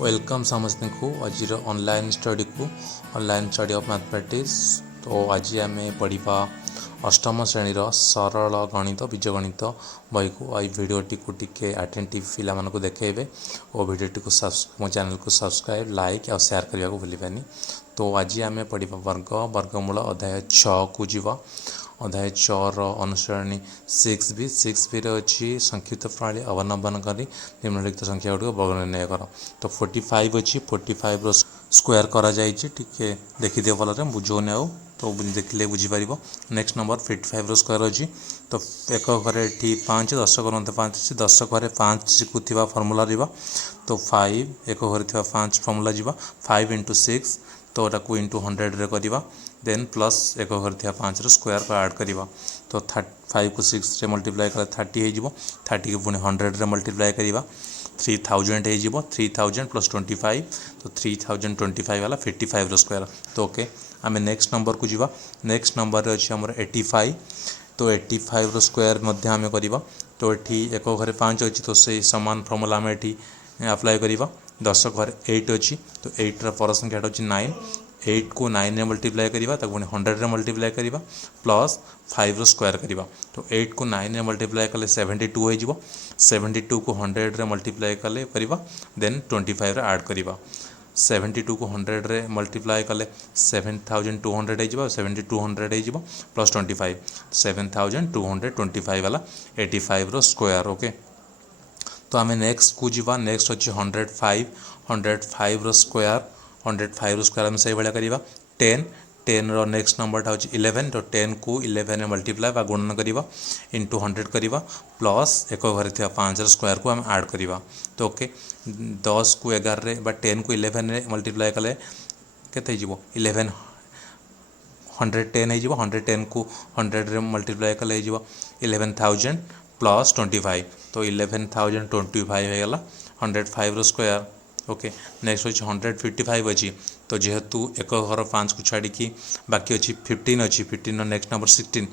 Welcome समस्त को आज ऑनलाइन स्टडी ऑफ मैथमेटिक्स। तो आज आम पढ़ा अष्टम श्रेणी सरल गणित बीजगणित बही को आई भिडटी को टिके अटेंटिव पिला को देखेबे और भिडटी को मो चैनल को सब्सक्राइब लाइक और शेयर करने को भूलि। तो आज आम पढ़ा वर्गमूल अध्याय 6 को जीवा। अध्याय 6 अनुसरणी 6 बी अच्छी संक्षिप्त प्रणाली अवलंबन कर निम्नलिखित संख्या गुड़िक वर्ग निर्णय कर। तो 45 अच्छी 45 स्क्वायर करा टे देखिदे भल बुझौनी आउ तो देखिले बुझीपर। नेक्स्ट नंबर 55 स्क्वायर अच्छी। तो एक घरे ये 5 10 करते 5 अच्छी 10 घरे 5 को थी फर्मूला तो 5 एक घरे 5 फर्मूला जा 5 इंटू 6 तो को इंटू 100 करवा देन प्लस एक घर 5 स्क्वायर को ऐड करवा। तो 5 को 6 रे मल्टीप्लाई कर 30 हो 30 को पुणी 100 रे मल्टीप्लाई करवा 3000 हो 3000 प्लस 25 तो 3025 वाला 55 स्क्वायर। तो ओके आम नेक्स्ट नंबर को जीवा। नेक्स्ट नंबर अच्छी आम 85। तो 85 स्क्वायर आम करवा। तो ये एक घरे 5 अच्छी तो से सामान फर्मूला आम ये अप्लाई करवा। 10 घरे 8 अच्छी तो 8 पर संख्या अच्छी 9 8 को 9 रे मल्टीप्लाई करवा 100 रे मल्टीप्लाई करवा प्लस 5 स्क्वायर करवा। तो 8 को 9 रे मल्टीप्लाई कले 72 हो 72 को 100 रे मल्टीप्लाई कले करवा देन 25 रे ऐड करवा। 72 को 100 रे मल्टीप्लाई कले 7200 हो 7200 हो प्लस 25 7225 वाला 85 स्क्वायर। ओके तो आम नेक्स्ट को जीवा। नेक्स्ट अच्छी 105 स्क्वायर 105 स्क्वायर आम से भाया करवा। 10 नेक्स्ट नंबर हूँ 11 तो 10 को 11 मल्टीप्लाई बा गुणन करवा इंटू 100 करवा प्लस एक घरे थे 5 स्क्वायर को आम ऐड करवा। तो ओके 10 को 11 बा 10 को 11 मल्टीप्लाई कले के 11 110 हो 110 को 100 रे मल्टीप्लाई कले 11,000 प्लस 25 तो 11,025 होगा 105 स्क्वायर। ओके नेक्स्ट अच्छी 155 अच्छी। तो जेहेतु एक घर 5 को छाड़ी बाकी अच्छी 15 अच्छी 15 नेक्स्ट नंबर 16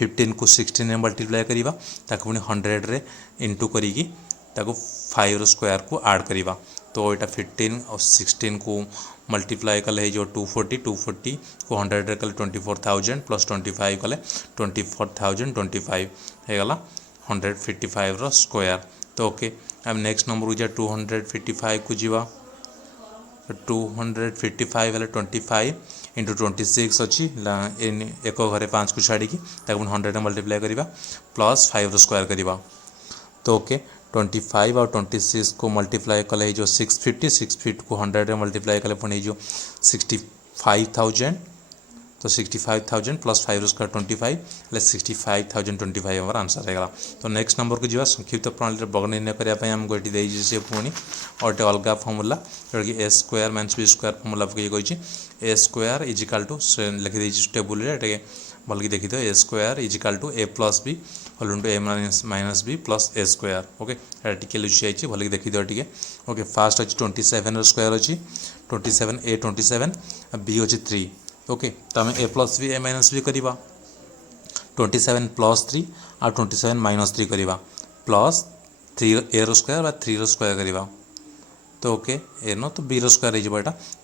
15 को 16 मल्टीप्लाई करवा पुणी 100 रे इंटू करी 5 स्क्वायर को ऐड करवा। तो यहाँ 15 और 16 को मल्टीप्लाई कले हो 240 को 100 रे कले 24,000 प्लस 25 कले 24,025 होगा 155 स्क्वायर। तो ओके अब नेक्स्ट नंबर हो जाए 255 को जीवा। 255 है 25 इंटू 26 अच्छी एक घरे 5 को छाड़ी 100 मल्टीप्लाई करवा प्लस 5 स्क्वायर करवा। तो ओके 25 और 26 को मल्टीप्लाई कले हो 650 को 100 मल्टीप्लाई कले पुणी हो 65,000 तो 65,000 प्लस 5 स्क्वायर 25 ले 65,025 हमारा आंसर रहेगा। तो नेक्स्ट नंबर को जीवा। संक्षिप्त प्रणाली वर्ग निर्णय करने आमको ये पुणी और एक अलग फर्मूला जोटा कि a square minus b square formula पकई ए स्क्वायर इजिकाल टू लिखिदे टेबुल भल देखी a square equal to a plus b whole into a minus b plus a square. Okay टी लुचि जाइए भल देखी टे। ओके फास्ट अच्छी 27 स्क्वायर अच्छी 27 ए 27 बी अच्छी 3। ओके तो आम ए प्लस बी ए माइनस बी करवा 27 प्लस 3 और 27 माइनस 3 करवा प्लस 3 ए स्क्वायर 3 स्क्वायर करवा। तो ओके ए न तो बी स्क्वायर हो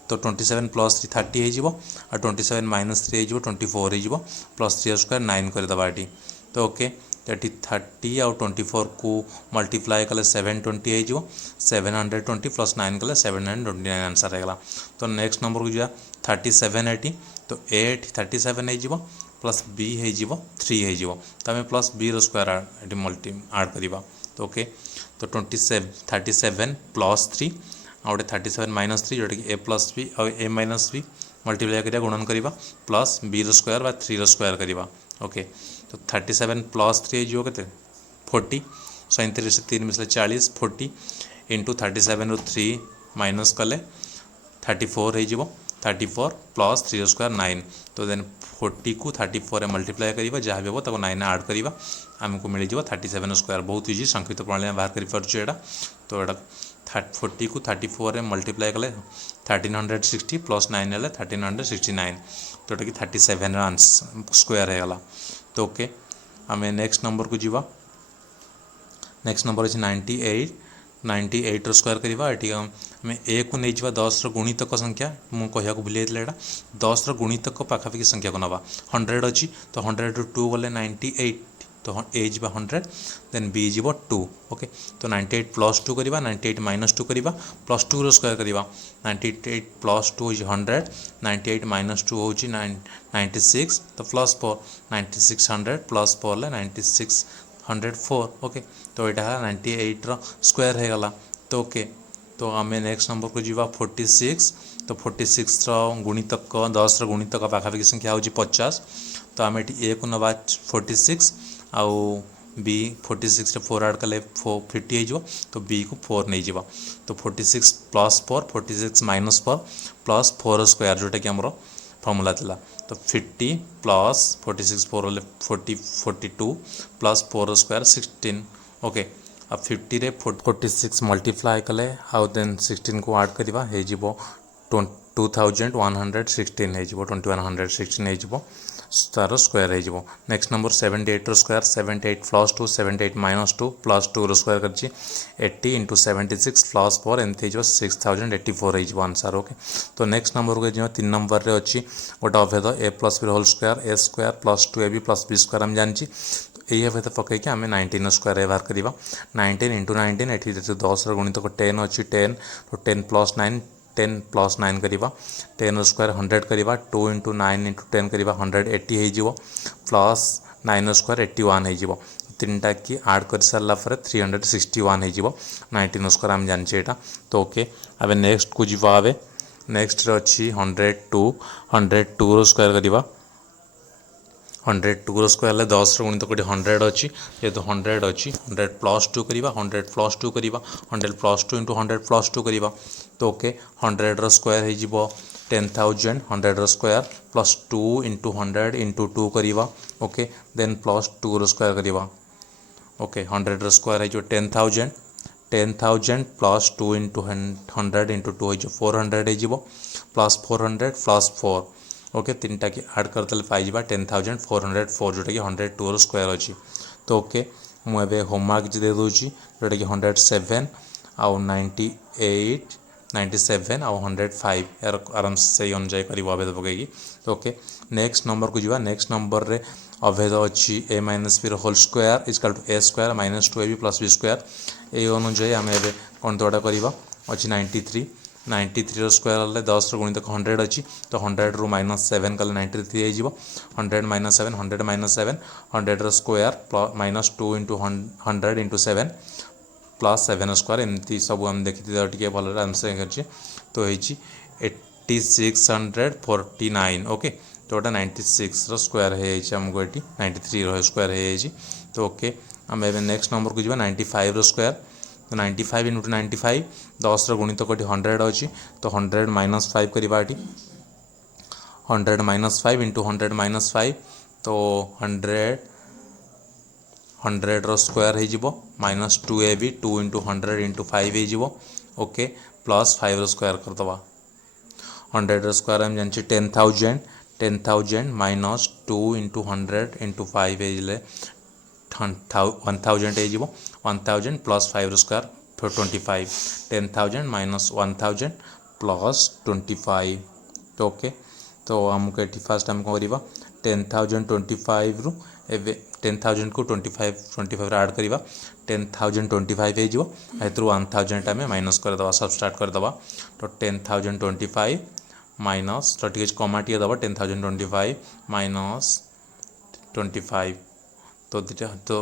तो 27 प्लस 3 30 हो और 27 माइनस 3 हो 24 हो प्लस 3 स्क्वायर 9 करदे ये। तो ओके ये 30 और 24 को मल्टीप्लाई कले 720 हो 720 प्लस 9 कले 729 आंसर रहेगा। तो नेक्स्ट नंबर को जा 37 80 तो 8 37 हो प्लस बी हो 3 हो तो आम plus B square multi add करवा। तो ओके तो 37 प्लस 3 और 37 माइनस 3 जोटा कि ए प्लस बी और ए माइनस बी मल्टीप्लाई करिया गुणन करवा प्लस बी स्क्वायर 3 स्क्वायर करवा। ओके तो 37 प्लस 3 हो के 40 37 3 मिसले 40 40 इंटू 37 रू 3 माइनस कले 34 हो 34 प्लस 3 स्क्वायर 9 तो देन 40 को 34 मल्टीप्लाई करवा जहाँ भी हम 9 ऐड करवा आमको मिल 37 स्क्वायर। बहुत इजी संक्षिप्त प्रणाली बाहर कर। तो यहाँ 40 को 34 मल्टीप्लाई कले 1360 प्लस 9 है 1369 जोटा कि 37 स्क्वायर होगा। तो ओके आम नेक्स्ट नंबर को जीवा। नेक्स्ट नंबर अच्छे 98 98 स्क्वायर करवा ये आम ए को नहीं जावा 10 गुणितक संख्या मुझे कहया भूल जाता है 10 गुणितक पाखापाखि संख्या को नवा 100 अच्छी तो 100 ରୁ 2 गले 98 तो ए जा 100 देन बी जी 2 ओके तो 98 प्लस 2 करवा 98 माइनस 2 करवा प्लस 2 स्क्वायर करवा 98 प्लस 2 हूँ 100 98 माइनस 2 हूँ 96 तो प्लस 4 96 100 प्लस 4 96 104 ओके तो यहाँ 98 स्क्वायर हो गला तो ओके तो आम नेक्स्ट नंबर को जीवा 46 तो 46 गुणितक 10 गुणितक पाखापाखि संख्या हूँ 50 तो आम ये को नवा 46 आउ बी 46 4 ऐड कले 50 हो तो बी को 4 नहीं जावा तो 46 प्लस 4 46 माइनस 4 प्लस 4 स्क्वायर जोटा कि आमर फर्मूला थिला तो 50 प्लस 46 4 42 प्लस 4 स्क्वायर 16 ओके अब 50 रे 46 मल्टीप्लाई कले आउ देन 16 को ऐड करवा हे जिवो 2116 हो 2116 हो तार स्क्वायर हो next number 78 square 78 plus 2 78 minus 2 plus 2 square कर 80 इंटू 76 प्लस 4 एमती हो 6084 हो आंसर ओके तो नेक्स्ट नंबर को जो 3 नंबर रे अच्छी गोटे अभेद a plus b whole square a square plus 2ab plus B square आम जानी यही अभेद पकईकि आम 19 स्क्वायर बाहर करवा 19 इंटू 19 ये 10 गुणितक 10 अच्छी 10 तो 10 प्लस 9 10 प्लस 9 करवा 10 स्क्वायर 100 करवा 2 इंटू 9 इंटू 10 करवा 180 हो प्लस 9 स्क्वायर 81 हो तीन टा कि आड कर सारा 361 हो 19 स्क्वायर आम जानी यहाँ तो ओके अब नेक्स्ट को जीवा नेक्स्ट अच्छी 102 स्क्वायर करवा 102 स्क्वायर 10 गुणितक 100 अच्छी जेहतु 100 अच्छी 100 प्लस 2 करवा 100 प्लस 2 करवा 100 प्लस 2 इंटू 100 प्लस 2 करवा तो ओके 100 स्क्वायर हो 10,000 100 स्क्वायर प्लस 2 इंटू 100 इंटू 2 करवा ओके देन प्लस 2 स्क्वायर करवा ओके 100 स्क्वायर हो 10,000 प्लस 2 इंटू 100 इंटू 2 हो 400 हो प्लस 400 प्लस 4 ओके तीन टा कि आड करदे पाई 10,404 जोटा कि 102 स्क्वायर अच्छी तो ओके मुझे होमवर्क दे दूँगी जोटा कि 107 आउ 98 97 आउ 105 यार आराम से अनुजाई कर अभेद पकईकि तो ओके नेक्स्ट नंबर को जीवा नेक्स्ट नंबर रे अभेद अच्छी a minus b whole square equal to a square minus 2ab plus B square ये अनुजाई आम ए कौन तोड़ा करवा अच्छी 93 स्क्वायर 10 गुणितक 100 अच्छी तो 100 रू माइनस 7 कले 93 हो 100 minus 7 100 minus 7 100 square minus 2 into 100 into 7 plus 7 square एमती सब आम देखी टे भल आंसर कर तो होती 8649 ओके तो वोटा 96 स्क्वायर होमको ये 93 स्क्वायर हो तो ओके आम नेक्स्ट नंबर को जी 95 स्क्वायर तो 95 इंटू 95 10 गुणितक 100 अच्छी तो 100 माइनस 5 करवा 100 माइनस 5 इंटू 100 माइनस 5 तो 100 स्क्वायर हो माइनस 2ab 2 इंटू 100 इंटू 5 हो ओके प्लस 5 स्क्वायर करदे 100 स्क्वायर आम जानी 10,000 माइनस 2 इंटू 100 इंटू 5 हो 1000 हो 1000 प्लस 5 स्क्वायर फिर 25 10,000 माइनस 1000 प्लस 25 तो ओके तो आमको ये फास्ट आम कौन करवा 10,025 रु एवं 10,000 को 25 ऐड करवा 10,025 हो 1000 आम माइनस करदे सबस्ट्राक्ट करदे तो 10,025 माइनस तो टी कमा टी दबा 10,025 माइनस 25 तो दुटा तो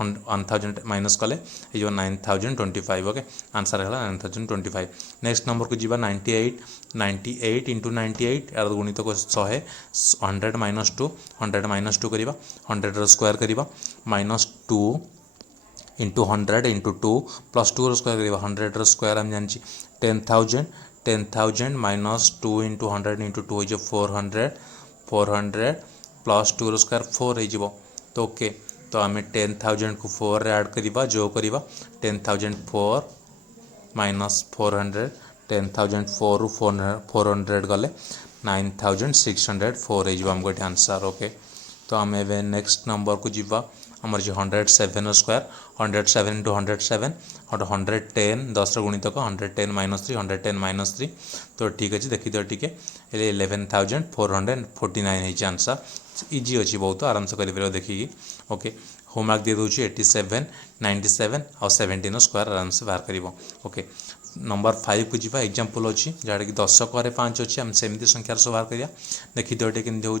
1000 माइनस कले ये 9,025 ओके आंसर है 9,025 नेक्स्ट नंबर को जीवा 98 इंटू 98 यार गुणित को 100 माइनस 2 100 माइनस 2 करवा 100 स्क्वायर करवा minus 2 into 100 into 2 plus 2 square करवा 100 स्क्वायर आम जानी 10,000 माइनस 2 इंटू 100 इंटू 2 हो 400 प्लस 2 स्क्वायर 4 हो तो ओके तो आम 10,000 को 4 रे ऐड करवा जो करवा 10,004 माइनस 400 10,004 रु 400 गले 9,604 हो आमको ये आंसर ओके तो आम ए नेक्स्ट नंबर को जीवा आमर जी 107 स्क्वायर 107 इंटू 107 और 110 10 गुणितक 110 माइनस 3 110 माइनस 3 तो ठीक अच्छे देखिए टी 11,449 आंसर इजी अच्छी बहुत आराम से कर देखिए ओके होमवर्क दे दूँ 87 97 और 17 स्क्वायर आराम से बाहर कर ओके नंबर 5 को जी एग्जांपल अच्छी जहाँ कि 10 × 5 अच्छी आम सेमती संख्यार सब बाहर करिया देखिए ये केमती हो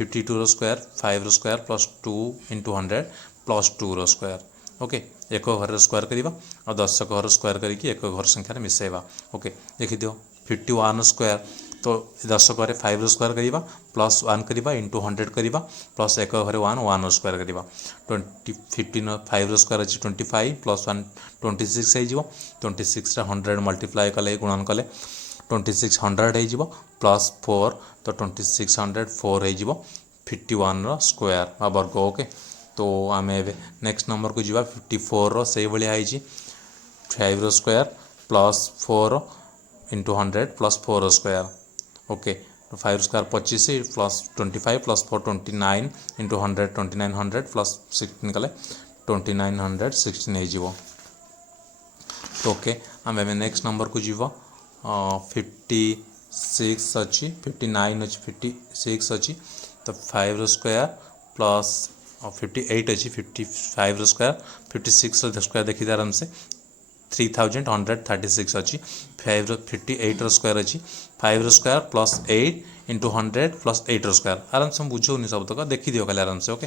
52 square 5 square plus 2 into 100 plus 2 square okay एक घर स्क्वायर करवा और 10 घर स्क्वायर करके एक घर संख्यार मिसेवा ओके देखी दियो 51 स्क्वायर तो 10 घरे 5 स्क्वायर करवा प्लस 1 करवा इंटू 100 करवा प्लस एक घरे 1 स्क्वायर करवा 15 5 स्क्वायर अच्छी 25 प्लस 1 26 हो 26 100 मल्टीप्लाई कले गुणन कले 26 100 हो प्लस 4 तो 26 100 4 हो 51 स्क्वायर वर्ग ओके तो आम नेक्स्ट नंबर को जी 54 से भाई 5 square plus 4 into 100 plus 4 square okay तो 5 square 25 plus 25 plus 4 29 into 100 2900 plus 16 कले 2916 हो तो ओके आम नेक्स्ट नंबर को जी 56 अच्छी 59 अच्छी 56 अच्छी तो 5 स्क्वायर प्लस 58 अच्छी 55 स्क्वायर 56 स्क्वायर देखिए आराम से 3136 अच्छी 58 स्क्वायर अच्छी 5 square plus 8 into 100 plus 8 square आराम से बुझौनी सब तक देखी दियो खाली आराम से ओके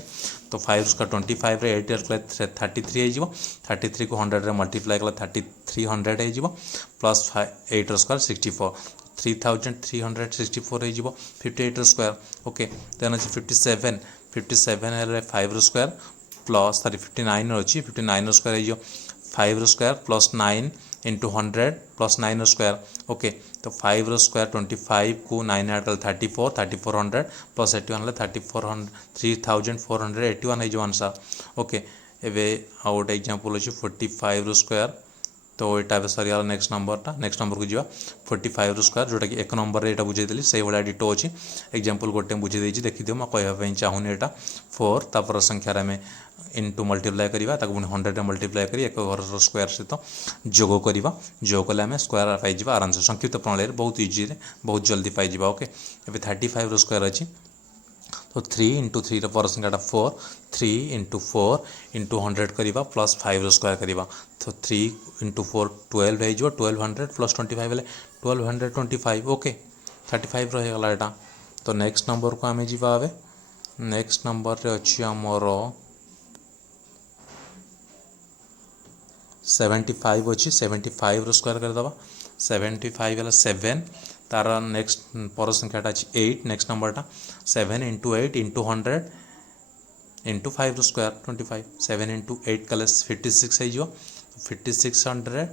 तो 5 स्क्वायर 25 रे 8 कले 33 हो 33 को 100 रे मल्टीप्लाई कले 3300 हो प्लस 8 स्क्वायर 64 3364 हो 58 स्क्वायर ओके देन अच्छे 57 57 5 स्क्वायर प्लस सॉरी 59 अच्छी 59 स्क्वायर हो 5 square plus 9 into 100 plus 9 square okay तो 5 स्क्वायर 25 को 9 ऐड कर 34 3400 प्लस 81 3400 3481 हो आंसर ओके एवं आउ गोटे एग्जांपल अच्छे 45 स्क्वायर तो यहाँ सरीगला नेक्स्ट नंबर को जी 45 स्क्वायर जोटा कि एक नंबर रे बुझेदी से भाया डिटो अच्छी एग्जांपल गोटे बुझे देखिए मैं कहवाई चाहूनी यहाँ 4 तापर संख्यार आम इंटू मल्टीप्लाई करवा पुणी 100 मल्टीप्लाई कर एक घर स्क्वायर सहित जोग करवा जोग कले आम स्क्वायर पाई आराम से संक्षिप्त प्रणाली बहुत इजी बहुत जल्दी पाई ओके ये 35 स्क्वायर अच्छी तो 3 इंटू 3 पर संख्याटा 4 3 इंटू 4 इंटू 100 करवा प्लस 5 स्क्वायर करवा तो 3 इंटू 4 12 हो 1200 प्लस 25 हेल्ले 1225 ओके 35 रहीगला यहाँ तो नेक्स्ट नंबर को आम जा नेक्स्ट नंबर रे अच्छी आमर 75 अच्छी 75 स्क्वायर करदे 75 है 7 तार नेक्स्ट पर संख्याटा अच्छी 8 नेक्स्ट नंबरटा 7 into 8 into 100 into 5 square 25 7 into 8 कले 56 हो 5600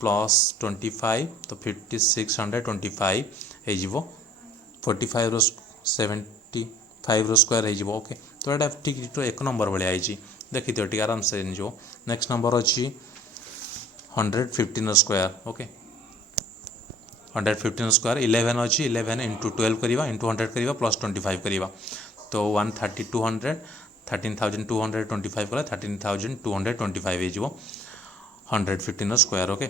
प्लस 25 तो 5625 हो 45 75 स्क्वायर हो ओके तो यहाँ ठीक एक नंबर भाई देखी टी आराम से जो नेक्स्ट नंबर अच्छी 115 स्क्वायर ओके 115 स्क्वायर 11 अच्छी 11 इंटू 12 करवा इंटू 100 करवा प्लस 25 करवा तो 13200 13225 कले 13225 हो 115 स्क्वायर ओके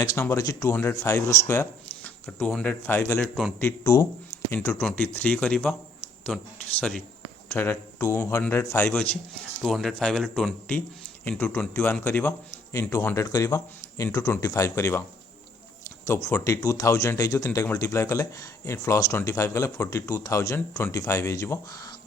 नेक्स्ट नंबर अच्छी 205 स्क्वायर तो 205 हेल्ले 22 इंटू 23 करवा तो सॉरी 205 अच्छी 205 हेल्ले 20 इंटू 21 करवा इंटू 100 करवा इंटू 25 करवा तो 42,000 हो 3 मल्टीप्लाई कले प्लस 25 कले 42,025 हो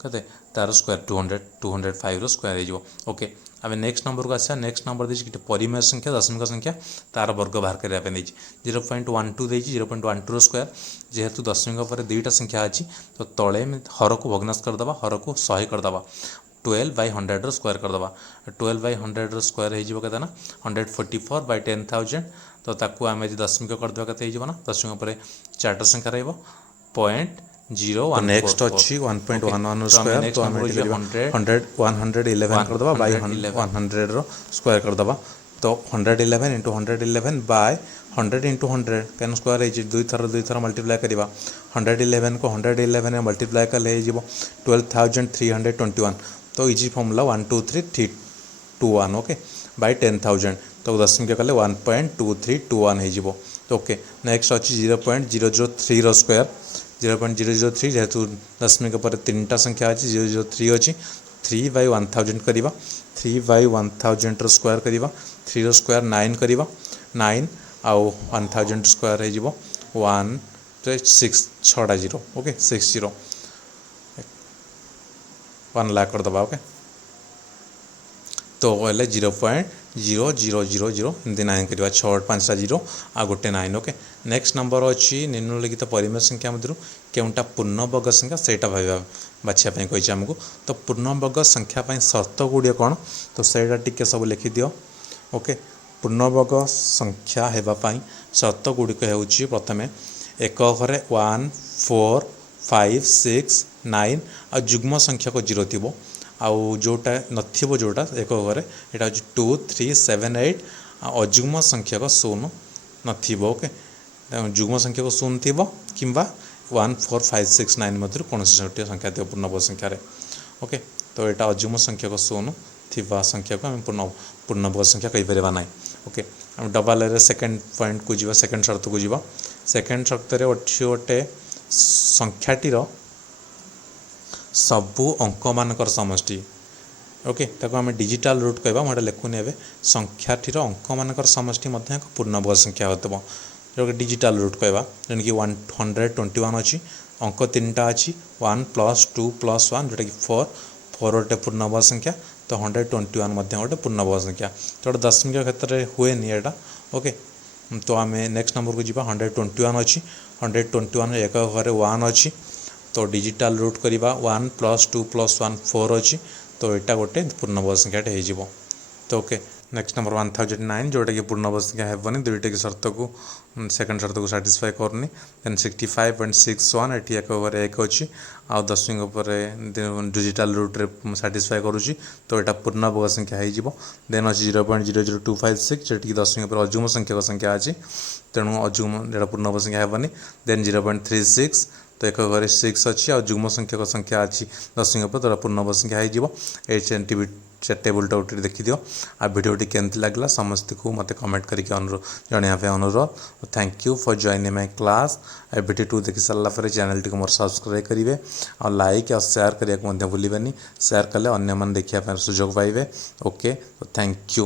कते तार स्क्वायर 205 स्क्वायर हो ओके आम नेक्स्ट नंबर को आसा नेक्स्ट नंबर देखिए परिमेय संख्या दशमिक संख्या तार वर्ग बाहर करने 0.12 देखिए 0.12 स्क्वायर जेहेतु दशमिक पर दुईटा संख्या अच्छी तो तले हर को भग्नाश करदे हर को 100 करदे 12/100 स्क्वायर करदे 12/100 स्क्वायर हो कहते ना 144/10,000 तो ताकू आम दशमिक करदे के ना दशमिक पर 4टा संख्या r0.01 नेक्स्ट अच्छी 1.11 स्क्वायर तो आम 111 करदे बाय 100 रो स्क्वायर करदे तो 111 इंटू 111 बाय 100 इंटू 100 कैन स्क्वायर है दुई थर मल्टीप्लाई करवा 111 को 111 मल्टीप्लाई कले 12,321 तो इजी फॉर्मूला 1 2 3 1 ओके बाय 10,000 तो दशमिक कले 1.2321 हो ओके नेक्स्ट अच्छी 0.003 स्क्वायर 0.003 जेहेतु दशमिक पर 3टा संख्या अच्छी 003 अच्छी 3 बाय 1000 करवा 3 बाय 1000 स्क्वायर करवा 3 स्क्वायर 9 करवा 9 आउ 1000 स्क्वायर हो 1 6 छटा 0 ओके 60 1 लाख कर दबा ओके तो बोले 0.0000 एमती 9 करवा 5टा 0 आ गोटे 9 ओके नेक्स्ट नंबर अच्छी निम्नलिखित परिमेय संख्या मध्य केउटा पूर्णवर्ग संख्या सेटा भाई बाछिया कही आमको तो पूर्णवर्ग संख्या शर्त गुड़िया कौन तो सहीटा टिके सब लिखि दियो ओके पूर्णवर्ग संख्या होगापाई शर्त गुड़िक हो प्रथम एक घरे 1 4 5 6 9 आ जुग्म संख्या को 0 थी आउ जोटा नथिबो जोटा एक घरे यहाँ हूँ 2 3 7 8 अजुग्म संख्या को 0 नथिबो ओके जुग्म संख्या को 0 थी कि 1 4 5 6 9 मध्य कौन गोटे संख्या थी पूर्णवर्ग संख्या ओके तो यहाँ अजुग्म संख्या को 0 थिबा संख्या को आम पूर्णवर्ग संख्या कहीपर ना ओके आम डबल सेकेंड पॉइंट को जीवा सेकेंड शर्त को जीवा सेकेंड शर्त अच्छी गोटे संख्याटीर सबू अंक मानकर समष्टि ओके ताको आम डिजिटल रूट कहवा मुझे लिखुनी ए संख्याटीर अंक मानकर समष्टि एक पूर्णवर्ग संख्या होता जो डिजिटल रूट कहवा जमीक 121 अच्छी अंक 3टा अच्छी 1 + 2 + 1 जोटा कि 4 गोटे पूर्णवर्ग संख्या तो 121 गोटे पूर्णवर्ग संख्या तो गोटे दशमिक क्षेत्र में हुए यहाँ ओके तो आम नेक्स्ट नंबर को जी 121 अच्छी 121 एक घरे 1 अच्छी तो डिजिटल रूट करवा 1 + 2 + 1 4 अच्छी तो यहाँ गोटे पूर्णवर्ग संख्याटे हो तो ओके नेक्स्ट नंबर 1009 जोटा कि पूर्णवर्ग संख्या हेबनी दुईटा की शर्त को सेकेंड शर्त को साटिस्फाई करनी देन 65.61 ये एक घरे 1 अच्छी आ दशमिक पर डिजिटल रूट रे साटिस्फाई करुँची तो यहाँ पूर्णवर्ग संख्या हो देन अच्छी 0.00256 जोटी दशमिक पर अजुग्म संख्या अच्छी तेणु अजुग्म जो पूर्णवर्ग संख्या हेबनी देन 0.36 तो एक घरे 6 अच्छी आ जुग्म संख्या अच्छी दशमिक पर तो पूर्णवर्ग संख्या हो टेबुल टा देखी दियो आ वीडियोटी केमती लगला समस्त को मत कमेंट करके जनवाई अनुरोध thank you for joining my class A video 2 देखी सारा पर चैनल टी मोर सब्सक्राइब करेंगे और लाइक और शेयर करने को भूलें शेयर कले अन्य देखा सुजोग पाइबे ओके थैंक यू।